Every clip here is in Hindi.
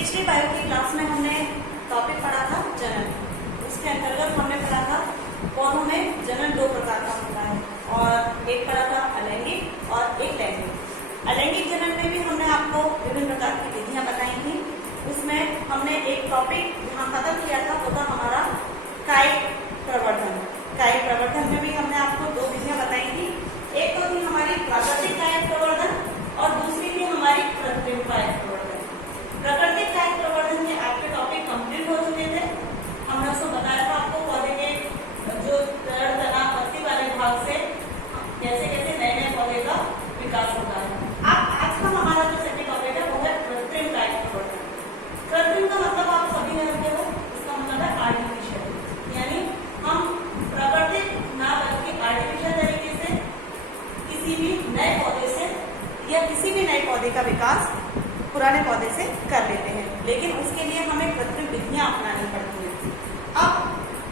पिछली बायो की क्लास में हमने टॉपिक पढ़ा था जनन। उसके अंतर्गत हमने पढ़ा था पौधों में जनन दो प्रकार का होता है और एक पढ़ा था अलैंगिक और एक लैंगिक। अलैंगिक जनन में भी हमने आपको विभिन्न प्रकार की विधियां बताई थी। उसमें हमने एक टॉपिक जहाँ खत्म किया था वो था हमारा कायिक प्रवर्धन। कायिक प्रवर्धन में भी हमने आपको दो विधियां बताई थी। एक तो थी हमारी प्राकृतिक कायिक प्रवर्धन और दूसरी थी हमारी कृत्रिम कायिक प्रवर्धन। प्राकृतिक कायिक प्रवर्धन के आपके टॉपिक कंप्लीट हो चुके थे। हमने उसको बताया था आपको पौधे के जो जड़ तना पत्ती वाले भाग से कैसे कैसे नए नए पौधे का विकास होता है। अब आज का हमारा जो सेकंड टॉपिक है वो है कृत्रिम कायिक प्रवर्धन। कृत्रिम का मतलब आप सभी ने रखे हो, इसका मतलब है आर्टिफिशियल, यानी हम प्राकृतिक ना बल्कि आर्टिफिशियल तरीके से किसी भी नए पौधे से या किसी भी नए पौधे का विकास पुराने पौधे से कर लेते हैं, लेकिन उसके लिए हमें कृत्रिम विधियां अपनानी पड़ती हैं। अब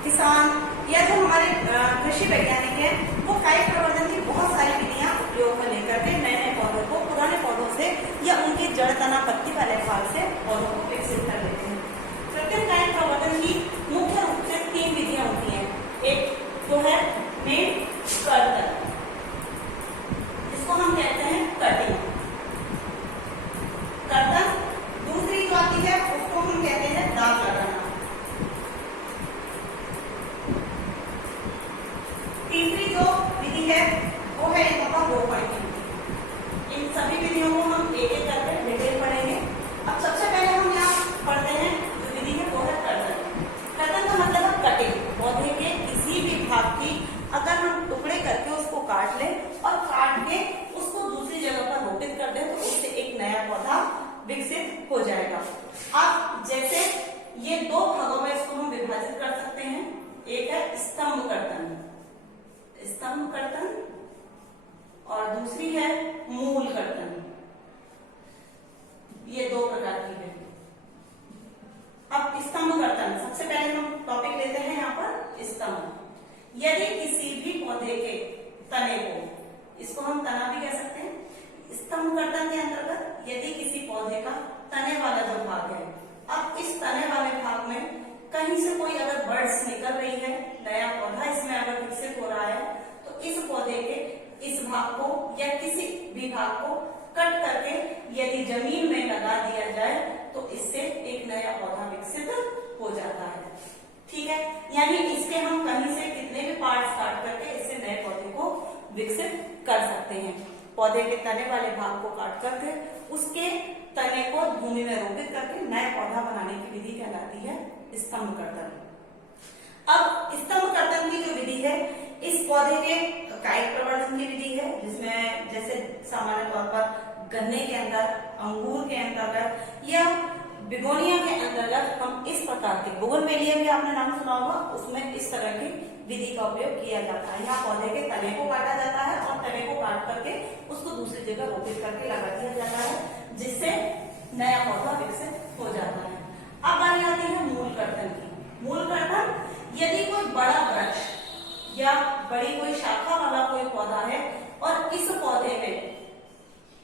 किसान या जो हमारे कृषि वैज्ञानिक हैं वो कायिक प्रवर्धन की बहुत सारी विधियां उपयोग में लेकर के नए नए पौधों को पुराने पौधों से या उनकी जड़ तना पत्ती वाले भाग से पौधों को विकसित कर लेते हैं। कृत्रिम कायिक प्रवर्धन की मुख्य रूप से तीन विधियां होती हैं। एक जो है मेन कर्तन, इसको हम कहते हैं कटिंग कर्तन। दूसरी जो आती है उसको हम कहते हैं दाग लगाना। तीसरी जो विधि है वो है यहाँ पर रोपण की। इन सभी विधियों को हम एक एक करके डिटेल पढ़ेंगे। अब सबसे पहले हम यहाँ पढ़ते हैं जो विधि है वो है कर्तन। कर्तन का मतलब है कटिंग। पौधे के किसी भी भाग की अगर हम टुकड़े करके उसको काट लें और काट के उसको दूसरी जगह पर रोपित कर दें तो उससे एक नया पौधा विकसित हो जाएगा। अब जैसे ये दो भागों में इसको हम विभाजित कर सकते हैं। एक है स्तंभ कर्तन, स्तंभ कर्तन, और दूसरी है मूल कर्तन। ये दो प्रकार की है। अब स्तंभ कर्तन सबसे पहले हम टॉपिक लेते हैं यहाँ पर स्तंभ। यदि किसी भी पौधे के तने को, इसको हम तना भी कह सकते हैं, स्तंभ कर्तन के अंतर्गत यदि किसी पौधे का तने वाला जो भाग है, अब इस तने वाले भाग में कहीं से कोई अगर बर्ड्स निकल रही है, नया पौधा इसमें अगर विकसित हो रहा है, तो इस पौधे के इस भाग को या किसी भी भाग को कट करके यदि जमीन में लगा दिया जाए तो इससे एक नया पौधा विकसित हो जाता है। ठीक है, यानी इसके हम कहीं से कितने भी पार्ट्स काट करके इससे नए पौधे को विकसित कर सकते हैं। पौधे के तने वाले भाग को काट करके उसके तने को भूमि में रोपित करके नया पौधा बनाने की विधि कहलाती है स्तंभ कर्तन। अब स्तंभ कर्तन की जो विधि है इस पौधे के कायिक प्रवर्धन की विधि है, जिसमें जैसे सामान्य तौर पर गन्ने के अंदर, अंगूर के अंतर्गत या बिगोनिया के अंतर्गत हम इस प्रकार के, बोगनवेलिया भी आपने नाम सुना होगा, उसमें इस तरह की विधि का उपयोग किया जाता है। यहाँ पौधे के तने को काटा जाता है और तने को काट करके उसको दूसरी जगह रोपित करके लगा दिया जाता है, जिससे नया पौधा विकसित हो जाता है। अब बारी आती है मूल कर्तन की। मूल कर्तन, यदि कोई बड़ा वृक्ष या बड़ी कोई शाखा वाला कोई पौधा है और इस पौधे में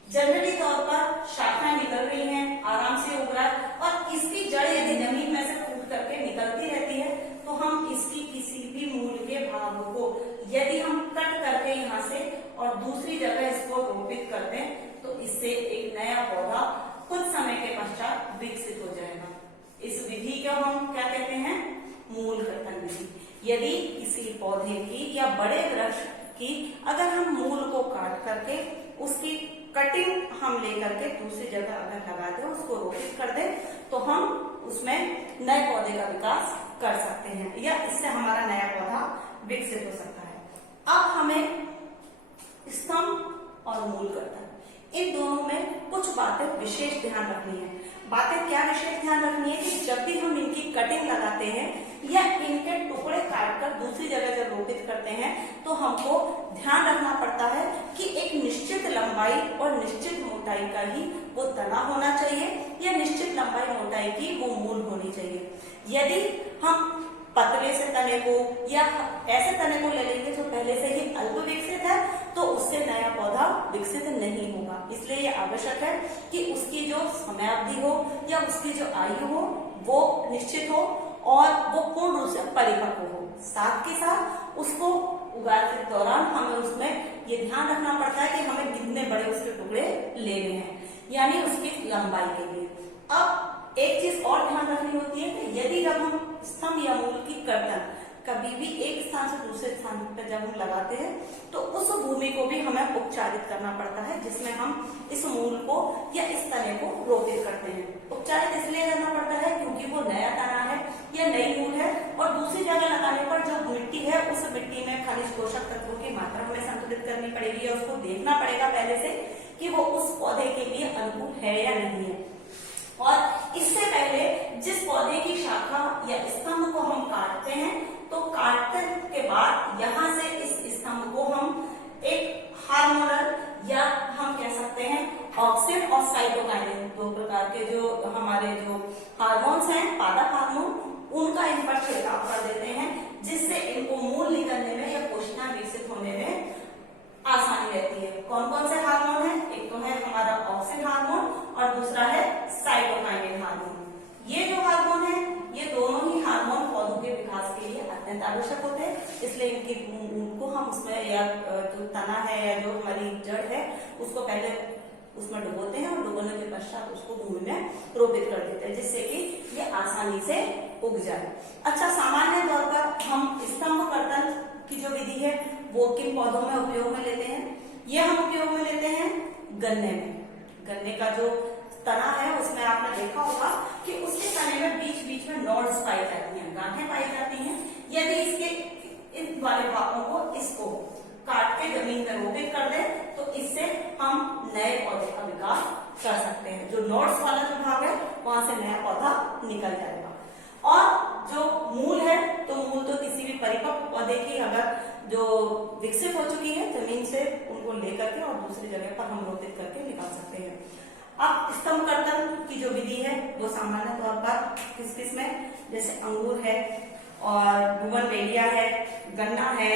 जनरली तौर पर शाखाएं निकल रही हैं, आराम से उग रहा है और इसकी जड़ यदि जमीन में से फूट करके निकलती रहती है, तो हम इसकी किसी भी मूल के भाग को यदि हम कट करके यहाँ से और दूसरी जगह इसको रोपित कर दें तो इससे एक नया पौधा कुछ समय के पश्चात विकसित हो जाएगा। इस विधि को हम क्या कहते हैं? मूल कर्तन विधि। यदि किसी पौधे की या बड़े वृक्ष की अगर हम मूल को काट करके उसकी कटिंग हम लेकर के दूसरी जगह अगर लगा दें, उसको रोपित कर दें, तो हम उसमें नए पौधे का विकास कर सकते हैं या इससे हमारा नया पौधा विकसित हो सकता है। अब हमें स्तंभ और मूल कर्तन इन दोनों में कुछ बातें विशेष ध्यान रखनी है। बातें क्या विशेष ध्यान रखनी है कि जब भी हम इनकी कटिंग लगाते हैं या इनके टुकड़े काटकर दूसरी जगह जब रोपित करते हैं तो हमको ध्यान रखना पड़ता है कि एक निश्चित लंबाई और निश्चित मोटाई का ही वो तना होना चाहिए या निश्चित लंबाई मोटाई की वो मूल होनी चाहिए। यदि हम पतले से तने को या ऐसे तने को ले लेंगे जो पहले से ही अल्प विकसित है तो उससे नया पौधा पौधा विकसित नहीं होगा। इसलिए ये आवश्यक है कि उसकी जो समयावधि हो या उसकी जो आयु हो वो निश्चित हो और वो पूर्ण रूप से परिपक्व हो। साथ के साथ उसको उगाने के दौरान हमें उसमें ये ध्यान रखना पड़ता है कि हमें कितने बड़े उसके टुकड़े लेने हैं, यानी उसकी लंबाई के लिए। अब एक चीज और ध्यान रखनी होती है कि यदि जब हम स्तंभ या मूल की कर्तन कभी भी एक स्थान से दूसरे स्थान पर जब हम लगाते हैं तो उस भूमि को भी हमें उपचारित करना पड़ता है, जिसमें हम इस मूल को या इस तने को रोपित करते हैं। उपचारित इसलिए करना पड़ता है क्योंकि वो नया तना है या नई मूल है और दूसरी जगह लगाने पर जो मिट्टी है उस मिट्टी में खनिज पोषक तत्वों की मात्रा हमें संतुलित करनी पड़ेगी और उसको देखना पड़ेगा पहले से कि वो उस पौधे के लिए अनुकूल है या नहीं है। और इससे पहले जिस पौधे की शाखा या स्तंभ को हम काटते हैं तो काटने के बाद यहाँ से इस स्तंभ को हम एक हार्मोनल या हम कह सकते हैं ऑक्सिन और साइटोकाइनिन, दो प्रकार के जो हमारे जो हार्मोन्स हैं, पादप हार्मोन, उनका इन पर छिड़काव कर देते हैं, जिससे इनको मूल निकलने में या कोशिका विकसित होने में आसानी रहती है। कौन कौन से हार्मोन है? एक तो है हमारा ऑक्सिन हार्मोन और दूसरा है साइटोकाइनिन हार्मोन। ये जो हार्मोन है ये दोनों ही हार्मोन पौधों के विकास के लिए अत्यंत आवश्यक होते हैं, इसलिए उनको हम उसमें या जो तना है या जो हमारी जड़ है उसको पहले उसमें डुबोते हैं और डुबोने के पश्चात उसको भूमि में रोपित कर देते हैं, जिससे कि ये आसानी से उग जाए। अच्छा, सामान्य तौर पर हम स्तंभ कर्तन की जो विधि है वो किन पौधों में उपयोग में लेते हैं? ये हम उपयोग में लेते हैं गन्ने में। गन्ने का जो तना है उसमें आपने देखा होगा कि उसके तने में बीच बीच में नोड्स पाई जाती हैं, गांठें पाई जाती हैं। यदि इसके इन वाले भागों को इसको काट के जमीन में रोपित कर दें तो इससे हम नए पौधे का विकास कर सकते हैं। जो नोड्स वाला जो भाग है वहां से नया पौधा निकल जाएगा। और जो मूल है तो मूल तो किसी भी परिपक्व पौधे की अगर जो विकसित हो चुकी है जमीन से उनको लेकर के और दूसरी जगह पर हम रोपित करके निकाल सकते हैं। अब स्तंभ कर्तन की जो विधि है वो सामान्य तौर पर किस किस में, जैसे अंगूर है और बुगनवेलिया है, गन्ना है,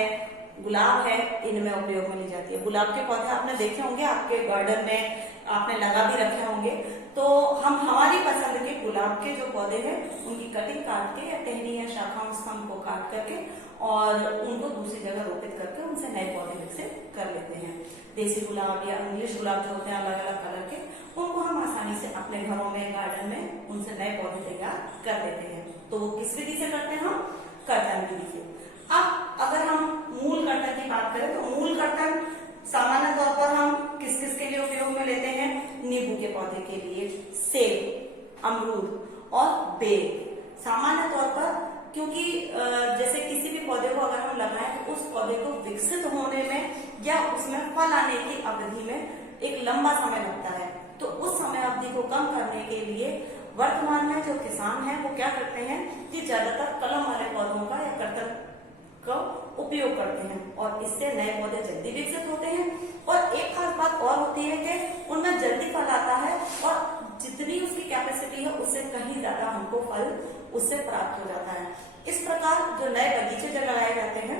गुलाब है, इनमें उपयोग में ली जाती है। गुलाब के पौधे आपने देखे होंगे, आपके गार्डन में आपने लगा भी रखे होंगे। तो हम हमारी पसंद के गुलाब के जो पौधे हैं उनकी कटिंग काट के या टहनी या शाखा स्तंभ को काट करके और उनको दूसरी जगह रोपित करके उनसे नए पौधे विकसित कर लेते हैं। देसी गुलाब या इंग्लिश गुलाब जो होते हैं अलग अलग कलर के, उनको हम आसानी से अपने घरों में, गार्डन में उनसे नए पौधे तैयार कर लेते हैं। तो वो किस विधि से करते हैं? हम कर्तन विधि से। अब अगर हम मूल कर्तन की बात करें तो मूल कर्तन सामान्य तौर पर हम किस किस के लिए उपयोग में लेते हैं? नींबू के पौधे के लिए, सेब, अमरूद और बेर। सामान्य तौर पर क्योंकि जैसे किसी भी पौधे को अगर हम लगाएं तो उस पौधे को विकसित होने में या उसमें फल आने की अवधि में एक लंबा समय लगता है। तो उस समय अवधि को कम करने के लिए वर्तमान में जो किसान हैं वो क्या करते हैं कि ज्यादातर कलम वाले पौधों का या कर्तन का उपयोग करते हैं और इससे नए पौधे जल्दी विकसित होते हैं। और एक खास बात और होती है कि उनमें जल्दी फल आता है और जितनी उसकी कैपेसिटी है उससे कहीं ज्यादा हमको फल उससे प्राप्त हो जाता है। इस प्रकार जो नए बगीचे जो लगाए जाते हैं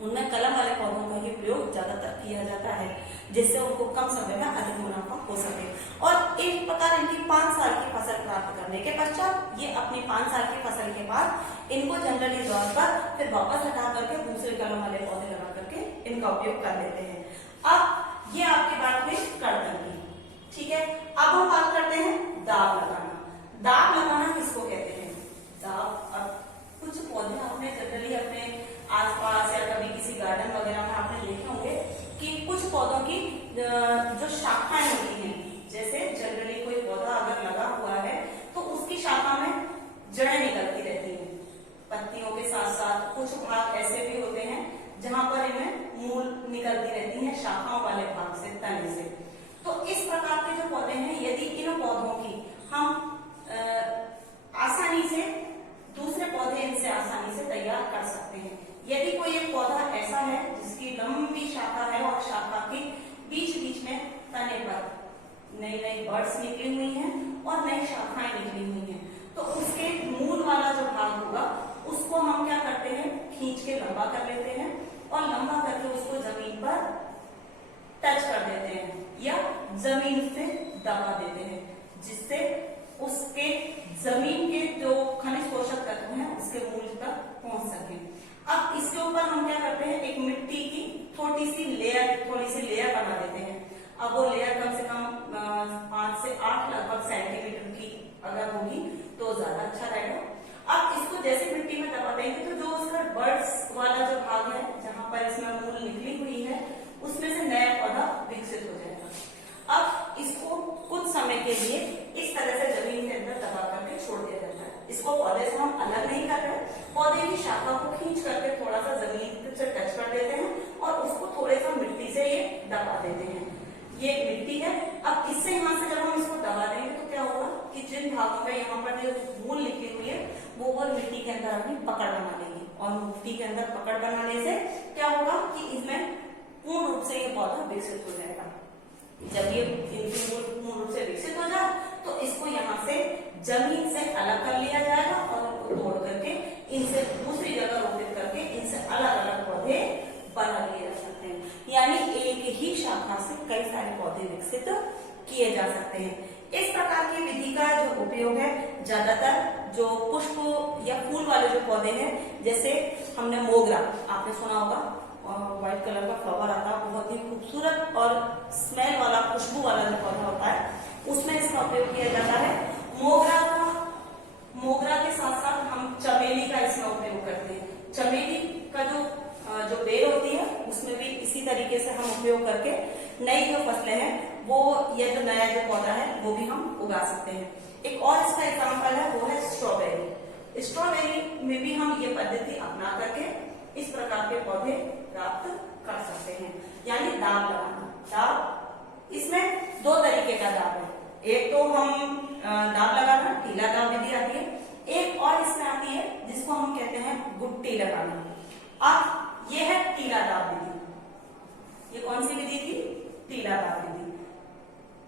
उनमें कलम वाले पौधों का ही प्रयोग ज्यादातर किया जाता है, जिससे उनको कम समय में अधिक मुनाफा हो सके। और एक प्रकार इनकी 5 साल की फसल प्राप्त करने के पश्चात ये अपनी 5 साल की फसल के बाद इनको जनरली तौर पर फिर वापस हटा करके दूसरे कलम वाले पौधे लगा करके इनका उपयोग कर लेते हैं। अब ये आपकी बात हुई कर्तन की, ठीक है। अब हम बात करते हैं दाब लगाना। दाब लगाना किसको कहते हैं? दाब, अब कुछ पौधे आपने जनरली अपने आसपास या कभी किसी गार्डन वगैरह में आपने देखे होंगे कि कुछ पौधों की जो शाखाएं होती हैं, जैसे जनरली कोई पौधा अगर लगा हुआ है तो उसकी शाखा में जड़ें निकलती रहती हैं पत्तियों के साथ साथ। कुछ भाग ऐसे भी होते हैं जहां पर इनमें मूल निकलती रहती हैं शाखाओं वाले भाग से, तने से। तो इस प्रकार के जो पौधे हैं, यदि इन पौधों की हम आसानी से दूसरे पौधे इनसे आसानी से तैयार कर सकते हैं। यदि कोई एक पौधा ऐसा है जिसकी लंबी शाखा है और शाखा के बीच बीच में तने पर नई नई बर्ड्स निकली हुई हैं और नई शाखाएं निकली हुई हैं, तो उसके मूल वाला जो भाग होगा उसको हम क्या करते हैं, खींच के लंबा कर लेते हैं और लंबा करके उसको जमीन पर टच कर या जमीन से दबा देते हैं, जिससे उसके जमीन के जो खनिज पोषक तत्व हैं उसके मूल तक पहुंच सके। अब इसके ऊपर हम क्या करते हैं, एक मिट्टी की थोड़ी सी लेयर बना देते हैं। अब वो लेयर कम से कम 5 से 8 लगभग सेंटीमीटर की अगर होगी तो ज्यादा अच्छा रहेगा। अब इसको जैसे मिट्टी में दबा देंगे तो जो उसका बर्ड्स वाला जो भाग है, जहां पर इसमें मूल निकली हुई है, उसमें से नया पौधा विकसित हो जाएगा। अब इसको कुछ समय के लिए इस तरह से जमीन के अंदर दबा करके छोड़ दिया जाता है। इसको पौधे से हम अलग नहीं कर रहे, पौधे की शाखा को खींच करके थोड़ा सा जमीन से टच कर देते हैं और उसको थोड़े सा मिट्टी से ये दबा देते हैं। ये मिट्टी है। अब इससे यहाँ से जब हम इसको दबा देंगे तो क्या होगा कि जिन भागों में यहाँ पर जो मूल निकली हुई है वो मिट्टी के अंदर अपनी पकड़ बना लेगी, और मिट्टी के अंदर पकड़ बनाने से क्या होगा कि इसमें पूर्ण रूप से ये पौधा विकसित हो जाएगा। जब ये पूर्ण रूप से विकसित हो जाए तो इसको यहाँ से जमीन से अलग कर लिया जाएगा और इनको तोड़ करके इनसे दूसरी जगह रोपित करके इनसे अलग अलग पौधे बना लिए जा सकते हैं। यानी एक ही शाखा से कई सारे पौधे विकसित किए जा सकते हैं। इस प्रकार की विधि का जो उपयोग है ज्यादातर जो पुष्प या फूल वाले जो पौधे हैं, जैसे हमने मोगरा, आपने सुना होगा, व्हाइट कलर का फ्लावर आता है, बहुत ही खूबसूरत और स्मेल वाला खुशबू वाला जो पौधा होता है, उसमें इसका उपयोग किया जाता है। मोगरा के साथ साथ हम चमेली का इसमें उपयोग करते हैं। चमेली का जो बेल होती है उसमें भी इसी तरीके से हम उपयोग करके नई जो फसलें हैं वो, ये जो नया जो पौधा है वो भी हम उगा सकते हैं। एक और इसका एग्जाम्पल है, वो है स्ट्रॉबेरी। स्ट्रॉबेरी में भी हम ये पद्धति अपना करके इस प्रकार के पौधे प्राप्त कर सकते हैं। यानी दाब लगाना। दाब, इसमें दो तरीके का दाब है। एक तो हम दाब लगाना, टीला दाब विधि आती है। एक और इसमें आती है जिसको हम कहते हैं गुट्टी लगाना। अब ये है टीला दाब विधि। ये कौन सी विधि थी? टीला दाब विधि।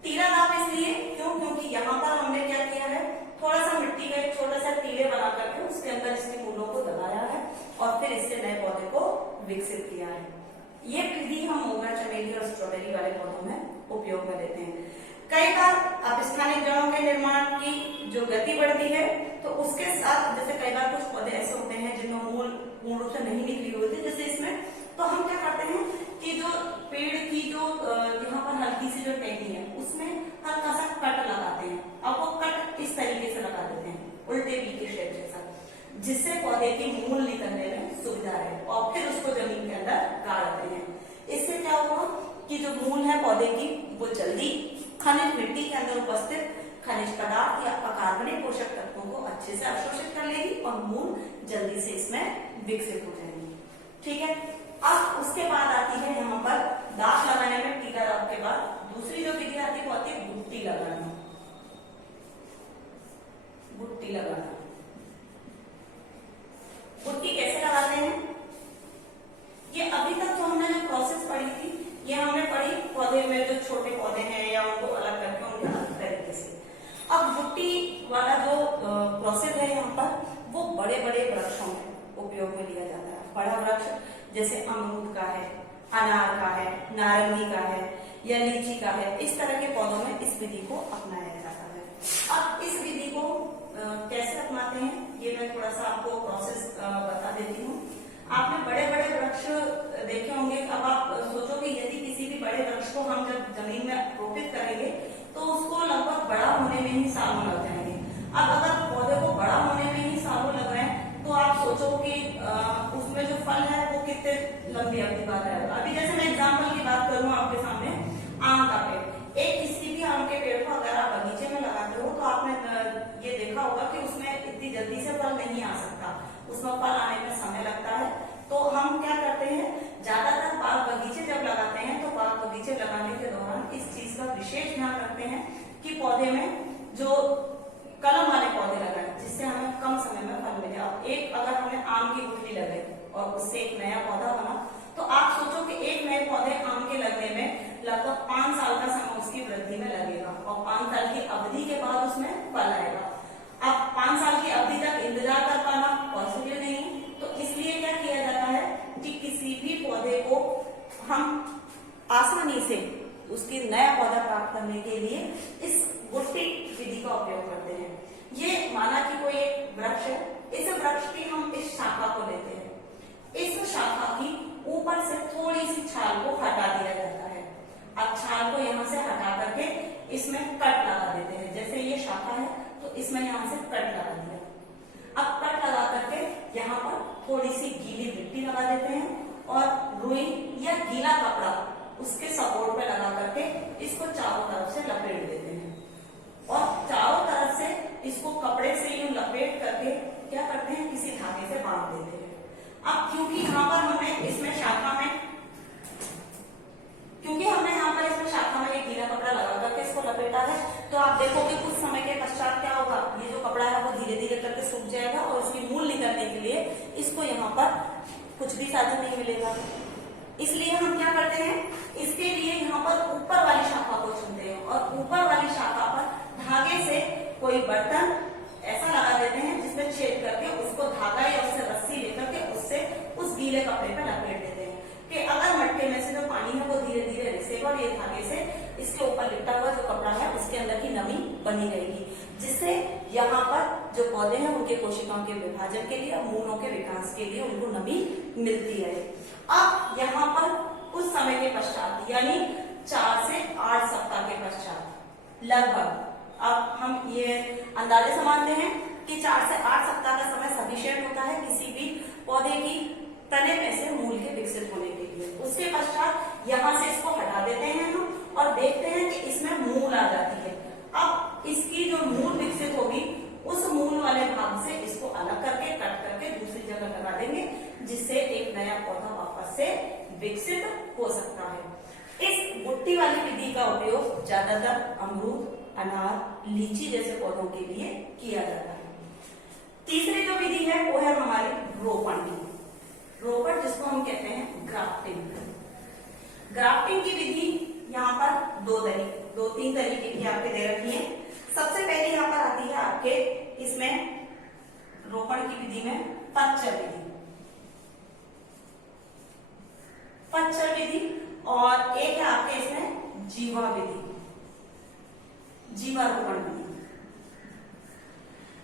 टीला दाब इसलिए क्योंकि यहाँ पर हमने क्या किया है, थोड़ा सा मिट्टी का एक छोटा सा टीले बना करके उसके अंदर इसके मूलों को दबाया है और फिर इससे नए पौधे को विकसित किया है। ये विधि हम मोगरा, चमेली और स्ट्रॉबेरी वाले पौधों में उपयोग में लेते हैं। कई बार अपस्थानिक जड़ों के निर्माण की जो गति बढ़ती है तो उसके साथ, जैसे कई बार कुछ पौधे ऐसे होते हैं जिनमें मूल पूर्ण रूप से नहीं निकली हुई होती, जैसे इसमें, तो हम क्या करते हैं कि जो पेड़ की जो यहाँ पर हल्की सी जो टहनी है उसमें हल्का सा कट लगाते हैं। अब वो कट इस तरीके से लगा देते हैं, उल्टे वी के शेप जैसा, जिससे पौधे की मूल निकलने में सुविधा है, और फिर उसको जमीन के अंदर गाड़ते हैं। इससे क्या होगा कि जो मूल है पौधे की वो जल्दी खनिज, मिट्टी के अंदर उपस्थित खनिज पदार्थ या अकार्बनिक पोषक तत्वों को अच्छे से अवशोषित कर लेगी और मूल जल्दी से इसमें विकसित हो जाएंगे। ठीक है। अब उसके बाद आती है यहाँ पर दाब लगाने में, टीला दाब के बाद दूसरी जो विधि आती है वो आती है गुट्टी लगाना। गुट्टी लगाना, गुट्टी कैसे लगाते हैं? ये अभी तक तो हमने जो प्रोसेस पढ़ी थी, ये हमने पढ़ी पौधे में जो छोटे पौधे हैं या उनको अलग करके उनके अलग तरीके से। अब गुट्टी वाला जो प्रोसेस है यहाँ पर वो बड़े बड़े वृक्षों में उपयोग में लिया जाता है। बड़ा वृक्ष जैसे अमरूद का है, अनार का है, नारंगी का है या लीची का है, इस तरह के पौधों में इस विधि को अपनाया जाता है। अब इस विधि को कैसे अपनाते हैं ये मैं थोड़ा सा आपको प्रोसेस बता देती हूँ। आपने बड़े बड़े वृक्ष देखे होंगे। अब आप सोचो कि यदि किसी भी बड़े वृक्ष को हम जब जमीन में रोपित करेंगे तो उसको लगभग बड़ा होने में ही सालों लग जाएंगे। अब अगर पौधे को बड़ा होने में ही सालों लग रहे हैं तो आप सोचो कि उसमें जो फल है वो कितने लंबी अवधि बाद रहेगा। अभी जैसे मैं एग्जाम्पल की बात करूँ आपके सामने, आम का पेड़, एक किसी भी आम के पेड़ को अगर आप बगीचे में लगाते हो तो आपने ये देखा होगा कि उसमें इतनी जल्दी से फल नहीं आ सकता, उसमें फल आने में समय लगता है। तो हम क्या करते हैं, ज्यादातर बाग बगीचे जब लगाते हैं तो बाग बगीचे लगाने के दौरान इस चीज का विशेष ध्यान रखते हैं कि पौधे में जो कलम वाले पौधे लगाए जिससे हमें कम समय में फल मिले। अब एक अगर हमने आम की गुठली लगाई और उससे एक नया पौधा बना तो आप सोचो कि एक नए पौधे आम के लगने में लगभग 5 साल का समय उसकी वृद्धि में लगेगा और 5 साल की अवधि के बाद उसमें फल आएगा। अब 5 साल की अवधि तक इंतजार कर पाना पॉसिबल नहीं है, तो इसलिए क्या किया जाता है कि किसी भी पौधे को हम आसानी से उसकी नया पौधा प्राप्त करने के लिए इस गुट्टी विधि का उपयोग करते हैं। ये माना कि कोई एक वृक्ष है, इस वृक्ष की हम इस शाखा को लेते हैं, इस शाखा की ऊपर से थोड़ी सी छाल को हटा दिया जाता है। अब छाल को यहाँ से हटा करके इसमें कट लगा देते हैं। जैसे ये शाखा है तो इसमें यहाँ से कट लगा दिया। अब कट लगा करके यहाँ पर थोड़ी सी गीली मिट्टी लगा देते हैं और रुई या गीला कपड़ा उसके सपोर्ट पे लगा करके इसको चारों तरफ से लपेट देते हैं और चारों तरफ से इसको कपड़े से यूं लपेट करके क्या करते हैं, किसी धागे से बांध देते हैं। अब क्योंकि यहाँ पर हमने इसमें शाखा में ये गीला कपड़ा लगा करके इसको लपेटा है, तो आप देखोगे कुछ समय के पश्चात क्या होगा, ये जो कपड़ा है वो धीरे धीरे करके सूख जाएगा और इसकी मूल निकलने के लिए इसको यहाँ पर कुछ भी साधन नहीं मिलेगा। इसलिए हम क्या करते हैं, इसके लिए यहाँ पर ऊपर वाली शाखा को चुनते हैं और ऊपर वाली शाखा पर धागे से कोई बर्तन ऐसा लगा देते हैं जिसमें छेद करके उसको धागा या उससे रस्सी लेकर के उससे उस गीले कपड़े पर लपेट देते हैं कि अगर मटके में से जो पानी है वो धीरे धीरे रिसेगा और ये धागे से इसके ऊपर लिपटा हुआ जो कपड़ा है उसके अंदर की नमी बनी रहेगी, जिससे यहाँ पर जो पौधे हैं उनके कोशिकाओं के विभाजन के लिए, मूलों के विकास के लिए उनको नमी मिलती है। अब यहाँ पर कुछ समय के पश्चात यानी 4 से 8 सप्ताह के पश्चात लगभग, अब हम ये अंदाजे से मानते हैं कि 4 से 8 सप्ताह का समय सफिशिएंट होता है किसी भी पौधे की तने में से मूल के विकसित होने के लिए। उसके पश्चात यहाँ से इसको हटा देते हैं हम और देखते हैं कि इसमें मूल आ जाती है। अब इसकी जो मूल विकसित होगी उस मूल वाले भाग से इसको अलग करके कट करके दूसरी जगह लगा देंगे, जिससे एक नया पौधा वापस से विकसित हो सकता है। इस गुट्टी वाली विधि का उपयोग ज्यादातर अमरूद, अनार, लीची जैसे पौधों के लिए किया जाता है। तीसरी जो विधि है वो है हमारी रोपण की, रोपण जिसको हम कहते हैं ग्राफ्टिंग। ग्राफ्टिंग की विधि यहाँ पर दो तीन तरीके की आपके दे रखी है। सबसे पहले यहाँ पर आती है आपके इसमें रोपण की विधि में पतझड़ विधि, और एक है आपके इसमें जीवा विधि, जीवारोपण विधि।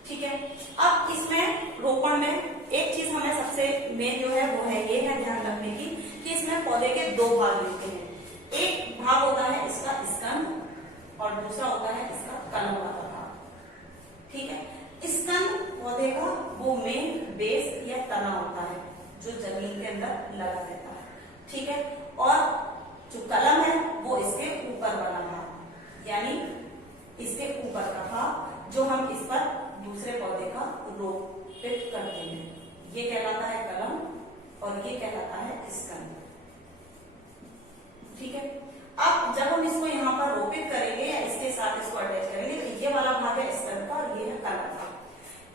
ठीक है, अब इसमें रोपण में एक चीज हमें सबसे मेन जो है वो है ये है ध्यान रखने की कि इसमें पौधे के 2 भाग मिलते हैं। एक भाग होता है इसका स्कंद और दूसरा होता है इसका कलम वाला भाग। ठीक है, स्कंद पौधे का वो मेन बेस या तना होता है जो जमीन के अंदर लगा रहता है। ठीक है, और जो कलम है वो इसके ऊपर वाला भाग, यानी इसके ऊपर का भाग जो हम इस पर दूसरे पौधे का रोपित करते हैं, ये कहलाता है कलम और ये कहलाता है स्कंद। ठीक है, अब जब हम इसको यहाँ पर रोपित करेंगे या इसके साथ इसको अटैच करेंगे तो ये वाला भाग है स्कंद का और ये है कलम का।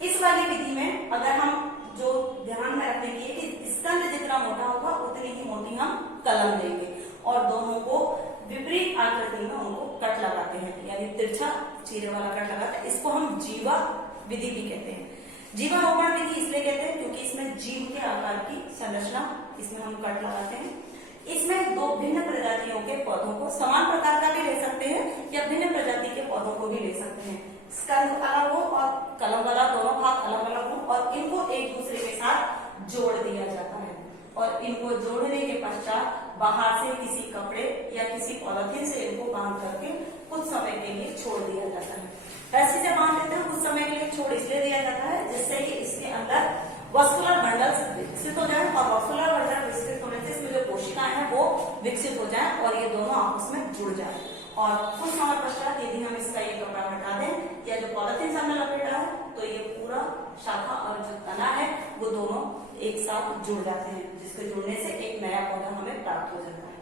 इस वाली विधि में अगर हम जो ध्यान में रखने की कि स्कंद जितना मोटा होगा उतनी ही मोटी हम कलम लेंगे और दोनों को विपरीत आकृति में उनको कट लगाते हैं, यानी तिरछा चीरे वाला कट लगाते हैं। इसको हम जीवा विधि भी कहते हैं। जीवारोपण विधि इसलिए कहते हैं क्योंकि इसमें जीव के आकार की संरचना इसमें हम कट लगाते हैं। इसमें 2 भिन्न प्रजातियों के पौधों को समान प्रकार का भी ले सकते हैं या भिन्न प्रजाति के पौधों को भी ले सकते हैं। स्कंद अलग हो और कलम वाला दोनों भाग अलग अलग हो और इनको एक दूसरे के साथ जोड़ दिया जाता है और इनको जोड़ने के पश्चात बाहर से किसी कपड़े या किसी पॉलिथीन से इनको बांध करके कुछ समय के लिए छोड़ दिया जाता है। ऐसे से बांध देते हैं, कुछ समय के लिए छोड़ इसलिए दिया जाता है जिससे कि इसके अंदर वस्कुलर बंडल विकसित हो जाए और वस्कुलर बंडल विकसित होने से इसमें जो कोशिकाएं हैं वो विकसित हो जाए और ये दोनों आपस में जुड़ जाए। और कुछ समय पश्चात यदि हम इसका ये कपड़ा हटा दें या जो पॉलिथीन से हमने लपेटा है तो ये पूरा शाखा और जो तना है वो दोनों एक साथ जुड़ जाते हैं, जिसके जुड़ने से एक नया पौधा हमें प्राप्त हो जाता है।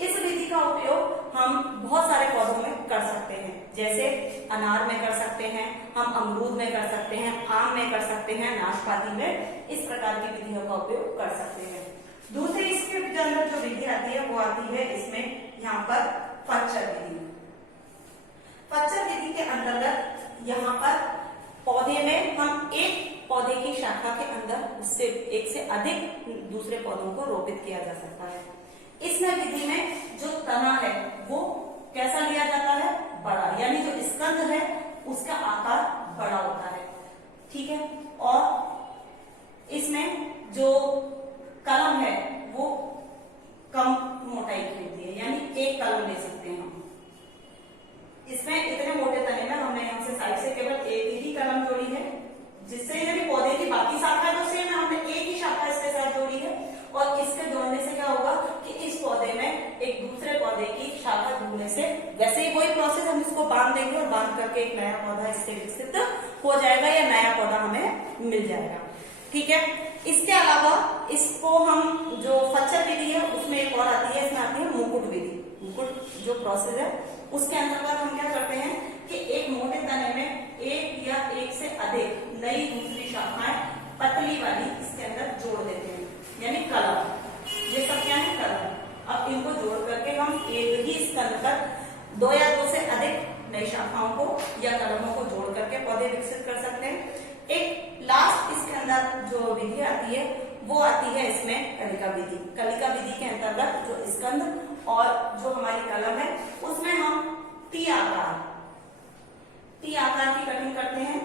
इस विधि का उपयोग हम बहुत सारे पौधों में कर सकते हैं, जैसे अनार में कर सकते हैं, हम अमरूद में कर सकते हैं, आम में कर सकते हैं, नाशपाती में इस प्रकार की विधियों का उपयोग कर सकते हैं। दूसरी इसके अंदर जो विधि आती है वो आती है इसमें यहाँ पर पतझड़ विधि। पतझड़ विधि के अंतर्गत यहाँ पर पौधे में हम एक पौधे की शाखा के अंदर उससे एक से अधिक दूसरे पौधों को रोपित किया जा सकता है। इसमें विधि में जो तना है वो कैसा लिया जाता है, उसका आकार बड़ा होता है, ठीक है। और इसमें जो कलम है वो कम मोटाई की होती है, यानी एक कलम ले सकते हैं हम। इसमें इतने मोटे तने में हमने यहाँ से साइड से केवल एक ही कलम जोड़ी है, जिससे यदि पौधे की बाकी शाखा तो सेम है, हमने एक ही शाखा इसके साथ जोड़ी है। और इसके जोड़ने से क्या होगा कि इस पौधे में एक दूसरे पौधे की शाखा जुड़ने से वैसे ही कोई प्रोसेस हम इसको बांध देंगे और बांध करके एक नया पौधा इससे विकसित हो जाएगा या नया पौधा हमें मिल जाएगा, ठीक है। इसके अलावा इसको हम जो फच्चर विधि है उसमें एक और आती है, इसमें आती है मुकुट विधि। मुकुट जो प्रोसेस है उसके अंतर्गत हम क्या करते हैं कि एक मोटे तने में एक या एक से अधिक नई दूसरी शाखाएं पतली वाली इसके अंदर जोड़ देते हैं, यानी कलम। ये सब क्या है, कलम। अब इनको जोड़ करके हम एक ही स्तन पर दो या दो से अधिक नई शाखाओं को या कलमों को जोड़ करके पौधे विकसित कर सकते हैं। एक लास्ट इसके अंदर जो विधि आती है वो आती है इसमें कलिका विधि। कलिका विधि के अंतर्गत जो स्कंद और जो हमारी कलम है उसमें हम टी आकार की कटिंग करते हैं,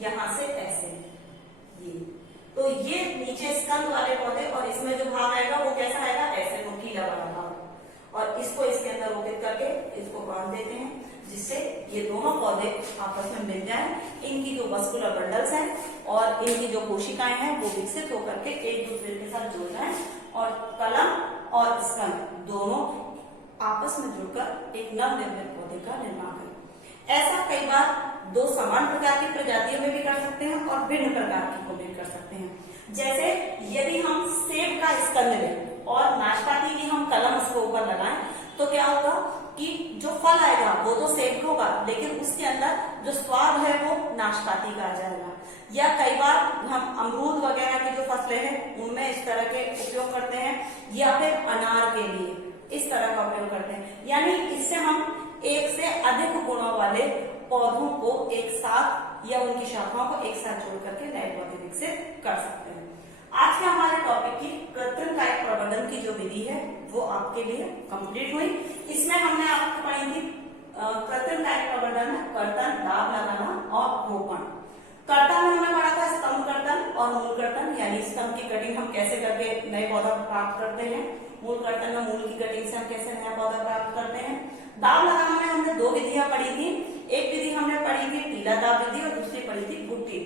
यहां से ऐसे ये। तो ये नीचे स्कंद वाले पौधे और इसमें जो भाग आएगा वो कैसा आएगा, ऐसे नुकीला वाला भाग। और इसको इसके अंदर रोपित करके इसको बांध देते हैं, जिससे ये दोनों पौधे आपस में मिल जाएं। इनकी जो मस्कुलर बंडल्स हैं और इनकी जो कोशिकाएं हैं वो विकसित होकर के एक दूसरे के साथ जुड़ जाएं और कलम और स्कंद दोनों आपस में जुड़कर एक नवनिर्मित पौधे का निर्माण करें। ऐसा कई बार दो समान प्रकार की प्रजातियों में भी कर सकते हैं और भिन्न प्रकार की को भी कर सकते हैं। जैसे यदि हम सेब का स्कंद लें और नाशपाती की हम कलम उसके ऊपर लगाएं तो क्या होगा कि जो फल आएगा वो तो सेब का होगा, लेकिन उसके अंदर जो स्वाद है वो नाशपाती का आ जाएगा। या कई बार हम अमरूद वगैरह की जो फसलें हैं उनमें इस तरह के उपयोग करते हैं, या फिर अनार के लिए इस तरह का उपयोग करते हैं। यानी इससे हम एक से अधिक गुणों वाले पौधों को एक साथ या उनकी शाखाओं को एक साथ जोड़ करके नए पौधे विकसित कर सकते हैं। आज के हमारे टॉपिक की कृत्रिम कायिक प्रवर्धन की जो विधि है वो आपके लिए कंप्लीट हुई। इसमें हमने आपको पढ़ी थी कृत्रिम कायिक प्रवर्धन में कर्तन, दाब लगाना और रोपण। कर्तन में हमने पढ़ा था स्तंभ कर्तन और मूल कर्तन, यानी स्तंभ की कटिंग हम कैसे करके नए पौधा प्राप्त करते हैं। मूल कर्तन में मूल की कटिंग से हम कैसे नया पौधा प्राप्त करते हैं। दाब लगाना में हमने दो विधियां पढ़ी थी। एक विधि हमने पढ़ी थी टीला दाब विधि और दूसरी पढ़ी थी गुट्टी,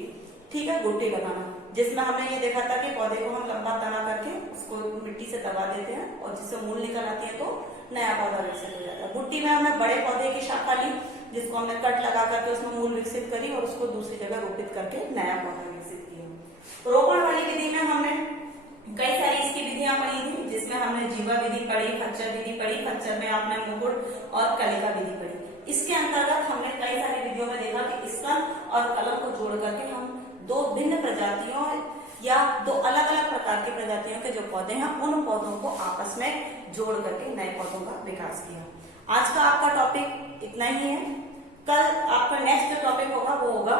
ठीक है, गुट्टी लगाना, जिसमें हमने ये देखा था कि पौधे को हम लंबा तना करके उसको मिट्टी से दबा देते हैं और जिससे मूल निकल आती है तो नया पौधा विकसित हो जाता है। गुट्टी में हमने बड़े पौधे की शाखा ली जिसको हमने कट लगा करके उसमें मूल विकसित करी और उसको दूसरी जगह रोपित करके नया पौधा विकसित किया। रोपण वाली विधि में हमने कई सारी इसकी विधियां पढ़ी थी, जिसमें हमने जीवा विधि पढ़ी, फच्चर विधि पढ़ी, फच्चर में आपने मुकुट और कलिका विधि पढ़ी। इसके अंतर्गत हमने कई सारी विधियों में देखा कि स्कंद और कलम को जोड़ करके हम दो भिन्न प्रजातियों या दो अलग अलग प्रकार की प्रजातियों के जो पौधे हैं उन पौधों को आपस में जोड़ करके नए पौधों का विकास किया। आज का आपका टॉपिक इतना ही है। कल आपका नेक्स्ट टॉपिक होगा वो होगा